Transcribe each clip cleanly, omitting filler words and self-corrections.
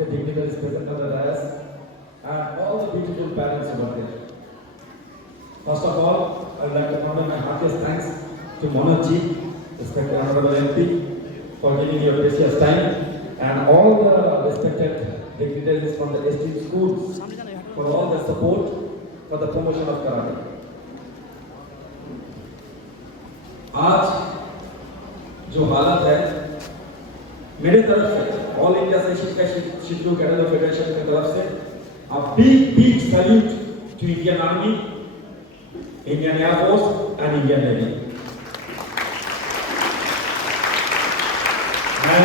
the dignitaries present on the dais, and all the beautiful parents over there. First of all, I would like to convey my heartiest thanks to Manoj ji, respected Honorable MP, for giving your precious time, and all the respected dignitaries from the esteemed schools for all the support for the promotion of karate. आज जो हालत है मेरे तरफ से all India से शिक्षा शिक्षु cadet federation की तरफ से a big salute to Indian Army, Indian Air Force and Indian Navy. मैं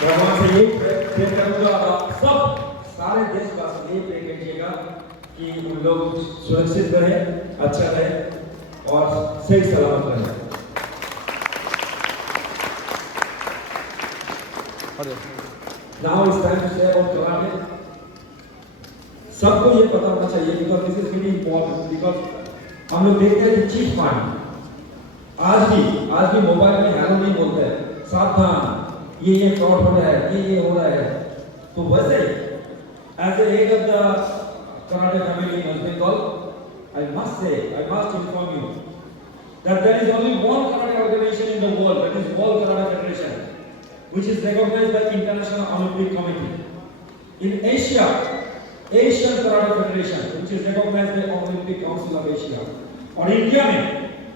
भगवान से ये प्रे करूंगा आप सब सारे देशवासी ये प्रे कीजिएगा कि उन लोग सुरक्षित रहे, अच्छा रहे और सही सलामत रहे। Now it's time to say about karate. सबको ये पता होना चाहिए because this is very important because हम लोग देखते हैं कि चीफ फाइंड आज भी मोबाइल में हेलो नहीं बोलते हैं, सावधान ये फ्रॉड हो रहा है, ये हो रहा है। तो वैसे as a head of the karate family in West Bengal, I must inform you that there is only one karate organization in the world, that is World Karate Federation, which is recognized by International Olympic Committee. In Asia, Asian Karate Federation, which is recognized by Olympic Council of Asia. और India में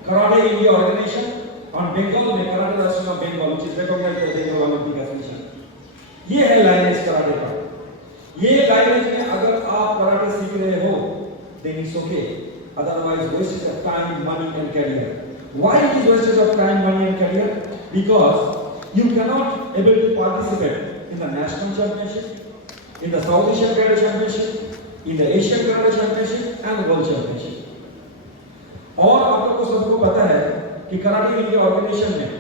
Karate India Organization और बंगाल में Karate Association of Bengal, which is recognized by Bengal Olympic Association. ये है lineage karate का। ये lineage में अगर आप कराटे सीख रहे हो, then it's okay. Otherwise, wastage of time, money and career. Why it is wastage of time, money and career? Because you cannot able to participate in the national championship, in the South Asian Karate Championship, in the Asian Karate Championship and the World Championship. और आप लोगों को सबको पता है कि karate India organisation में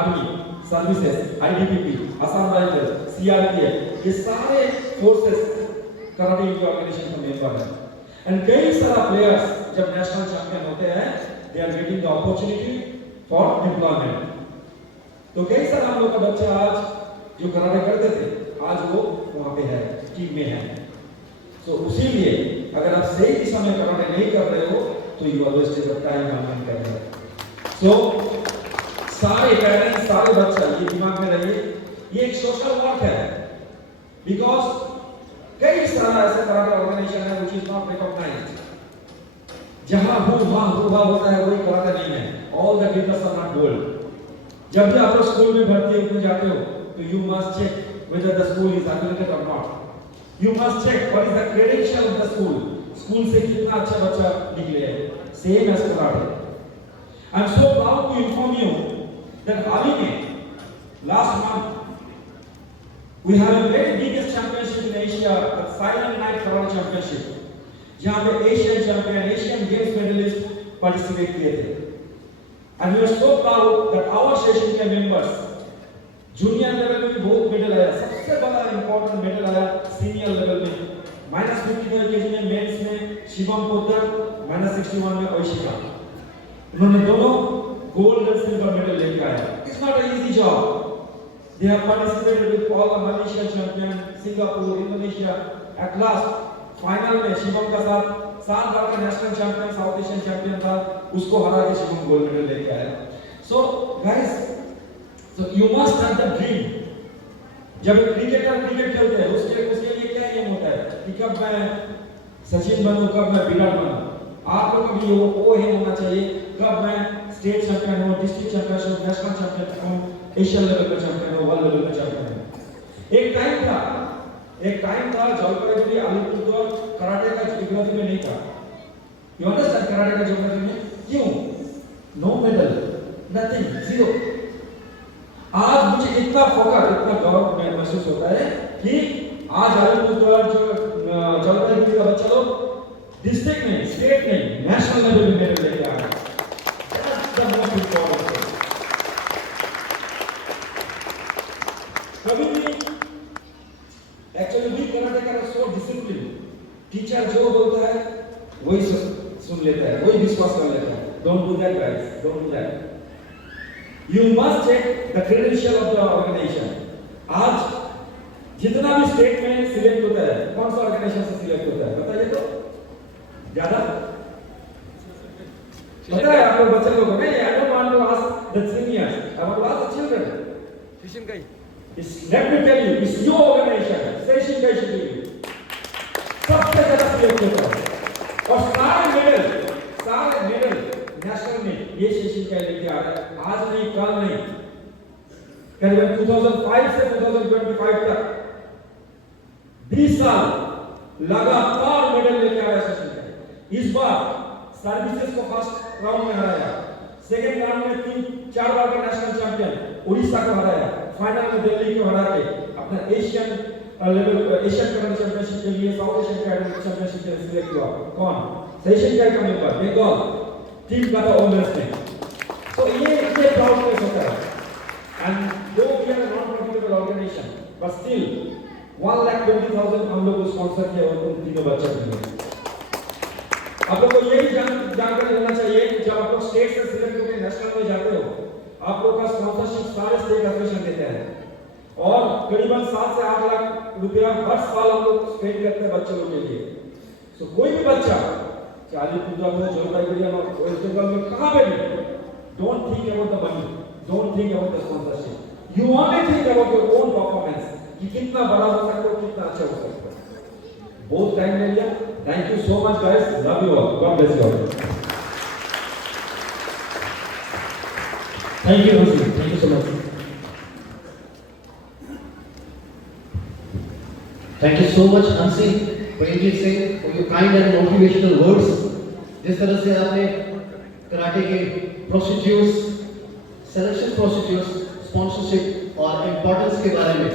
army, services, ITBP, Assam rifle, CRPF, ये सारे फोर्सेस कराटे इंडिया ऑर्गेनाइजेशन का मेंबर हैं। एंड कई सारा प्लेयर्स जब नेशनल चैंपियन होते हैं, they are getting the opportunity for deployment. तो कई सारा हम लोग का बच्चा आज जो कराटे करते थे, आज वो वहां पे है, टीम में है। तो उसीलिए अगर आप सही दिशा में कराटे नहीं कर रहे हो तो you are wasting of time management कर रहे हो। सो सारे पेरेंट्स, सारे बच्चे ये दिमाग में रहिए, ये एक सोशल वर्क है बिकॉज कई सारा ऐसे कराटे ऑर्गेनाइजेशन है व्हिच इज नॉट रिकॉग्नाइज्ड। जहां वहां होता है वही कराटे नहीं है। All the gifts are not gold. जब भी आप लोग स्कूल में भर्ती होने जाते हो तो you must check whether the school is affiliated or not. You must check what is the credential of the school. School से कितना अच्छा बच्चा निकले है। Same as karate. I am so proud to inform you that हाल ही में last month we have a very biggest championship in Asia, the Silent Night Karate Championship, जहाँ पे Asian champion, Asian Games medalist participate किए थे. And we are so proud that our session के members junior level में भी बहुत medal आया। सबसे बड़ा इंपॉर्टेंट मेडल आया सीनियर लेवल में -55 केजी में मेंस में शिवम पोद्दार, -61 में ओशिका। उन्होंने दोनों गोल्ड एंड सिल्वर मेडल लेके आए। It's not a easy job. They have participated with all the Malaysia champion, Singapore, Indonesia. At last final में शिवम का साथ 7 बार का national champion, south Asian champion था, उसको हरा के शिवम गोल्ड मेडल लेके आया। So guys, So you must have the dream. जब क्रिकेटर क्रिकेट खेलते हैं उसके लिए क्या एम होता है कि कब मैं सचिन बनूं, कब मैं विराट बनूं। आप लोग का भी वो एम होना चाहिए कब मैं स्टेट चैंपियन हूं, डिस्ट्रिक्ट चैंपियनशिप, नेशनल चैंपियन हूं, एशियन लेवल पे चैंपियन हूं, वर्ल्ड लेवल पे चैंपियन हूं। एक टाइम था जलपाईगुड़ी, अलीपुरद्वार कराटे का ज्योग्राफी में नहीं था। यू अंडरस्टैंड कराटे का ज्योग्राफी में क्यों? No medal, nothing, zero. आज मुझे इतना फख्र, इतना गौरव महसूस होता है कि आज अलीपुरद्वार जो जलपाईगुड़ी का बच्चा लोग डिस्ट्रिक्ट में, स्टेट में, नेशनल लेवल में मेडल लेके आ रहे हैं। That's the most important thing. कभी भी एक्चुअली भी कराटे का सो डिसिप्लिन, टीचर जो बोलता है वही सुन लेता है, वही विश्वास कर लेता है। Don't do that guys, don't do that. You must check the credential of the organization. आज जितना भी स्टेट में सिलेक्ट होता है, कौन सा ऑर्गेनाइजेशन से सिलेक्ट होता है बताइए तो? ज्यादा पता है आप लोग बच्चे लोगों को? नहीं, I don't want to ask the seniors, I want to ask the children. Shishinkai. Let me tell you, it's your organization, Shishinkai Shikiri. सबसे ज्यादा सिलेक्ट होता है और सारे मेडल नेशनल में ये Shishinkai लेके आ रहा है, आज नहीं कल नहीं, करीबन 2005 से 2025 तक 20 साल लगातार मेडल लेके आया Shishinkai। इस बार सर्विसेज को फर्स्ट राउंड में हराया, सेकेंड राउंड में 3-4 बार का नेशनल चैंपियन उड़ीसा को हराया, फाइनल में दिल्ली को हरा के अपना Asian level Asian cadet championship के लिए साउथ एशियन कैडेट चैंपियनशिप के लिए सिलेक्ट हुआ। कौन? Shishinkai का मेंबर बंगाल टीम का था ओनर्स में। तो ये प्राउडनेस होता है। And though we are not profitable organisation but still 1,20,000 हम लोग को स्पॉन्सर किया उन तीनों बच्चों के लिए। आप लोग को यही जानकारी होना चाहिए कि जब आप लोग स्टेट से सिलेक्ट होकर नेशनल में जाते हो, आप लोग का स्पॉन्सरशिप सारे स्टेट एसोसिएशन देते हैं और करीबन 7 से 8 लाख रुपया हर साल हम लोग स्पेंड करते हैं बच्चों के लिए। सो कोई भी बच्चा चाली पूजा में जलपाईगुड़ी में वेस्ट बंगाल में कहां पे भी, don't think about the money, don't think about the sponsorship, you only think about your own performance कि कितना बड़ा हो सकता है, कितना अच्छा हो सकता है। बहुत टाइम ले लिया, thank you so much guys, love you all, God bless you all. Thank you so much. Thank you so much, Hansi, Pradeep Singh, for your kind and motivational words. जिस तरह से आपने कराटे के procedures, selection procedures, sponsorship और importance के बारे में